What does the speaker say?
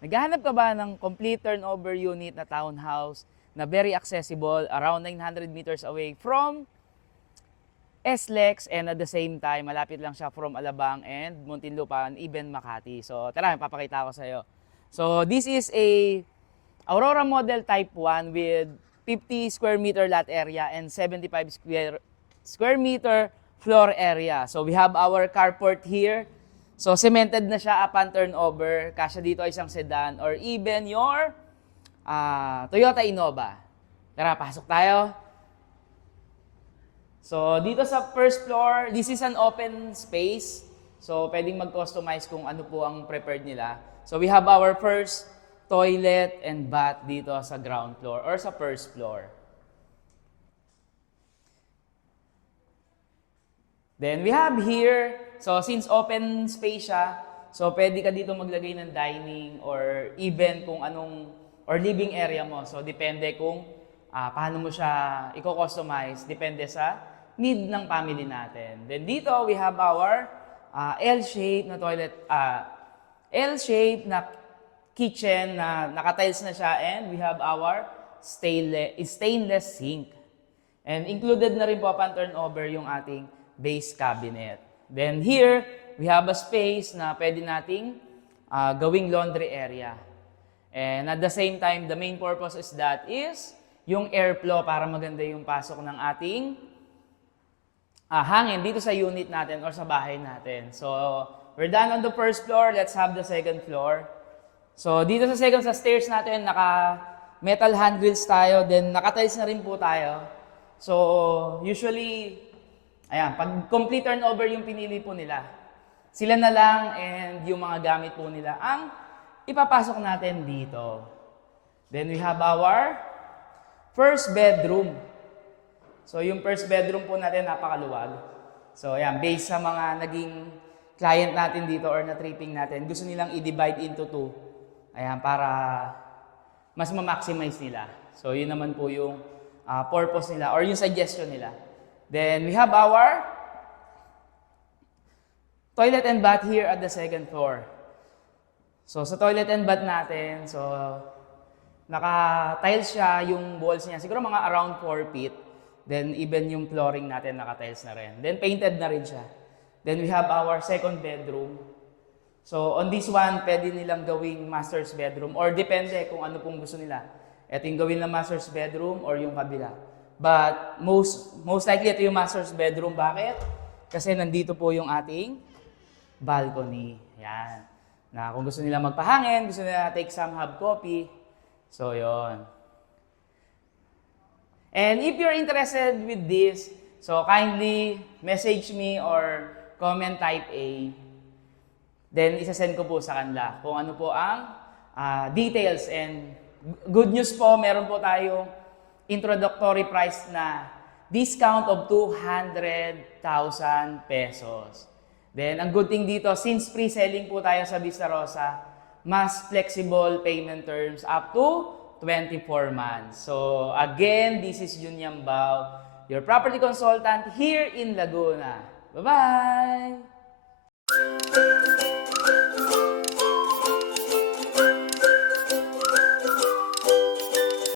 Naghahanap ka ba ng complete turnover unit na townhouse na very accessible, around 900 meters away from SLEX, and at the same time, malapit lang siya from Alabang and Muntinlupa and even Makati. So tara, papakita ko sa iyo. So this is a Aurora Model Type 1 with 50 square meter lot area and 75 square meter floor area. So we have our carport here. So cemented na siya upon turnover. Kasya dito isang sedan or even your Toyota Innova. Tara, pasok tayo. So dito sa first floor, this is an open space. So pwedeng mag-customize kung ano po ang preferred nila. So we have our first toilet and bath dito sa ground floor or sa first floor. Then we have here, so since open space siya, so pwede ka dito maglagay ng dining or even kung anong, or living area mo. So depende kung paano mo siya i-customize, depende sa need ng family natin. Then dito we have our L-shaped na toilet, L-shaped na kitchen na naka-tiles na siya, and we have our stainless sink. And included na rin po upon turnover yung ating base cabinet. Then here, we have a space na pwede nating gawing laundry area. And at the same time, the main purpose is that is yung airflow para maganda yung pasok ng ating hangin dito sa unit natin or sa bahay natin. So, we're done on the first floor. Let's have the second floor. So, dito sa sa stairs natin, naka-metal handrails tayo. Then, naka-tiles na rin po tayo. So, usually, ayan, pag complete turnover yung pinili po nila, sila na lang and yung mga gamit po nila ang ipapasok natin dito. Then we have our first bedroom. So yung first bedroom po natin napakaluwag. So ayan, based sa mga naging client natin dito or na-tripping natin, gusto nilang i-divide into two. Ayan, para mas ma-maximize nila. So yun naman po yung purpose nila or yung suggestion nila. Then we have our toilet and bath here at the second floor. So sa toilet and bath natin, so naka-tiles siya, yung walls niya, siguro mga around 4 feet. Then even yung flooring natin naka-tiles na rin. Then painted na rin siya. Then we have our second bedroom. So on this one, pwede nilang gawing master's bedroom or depende kung ano pong gusto nila. Ito yung gawin na master's bedroom or yung kabila. But most likely ito yung master's bedroom. Bakit? Kasi nandito po yung ating balcony. Yan. Na kung gusto nila magpahangin, gusto nila take some hot coffee. So, yon. And if you're interested with this, so kindly message me or comment type A. Then, isasend ko po sa kanila kung ano po ang details. And good news po, meron po tayong introductory price na discount of 200,000 pesos. Then, ang good thing dito, since pre-selling po tayo sa Vista Rosa, mas flexible payment terms up to 24 months. So, again, this is Jun Yambao, your property consultant here in Laguna. Bye-bye!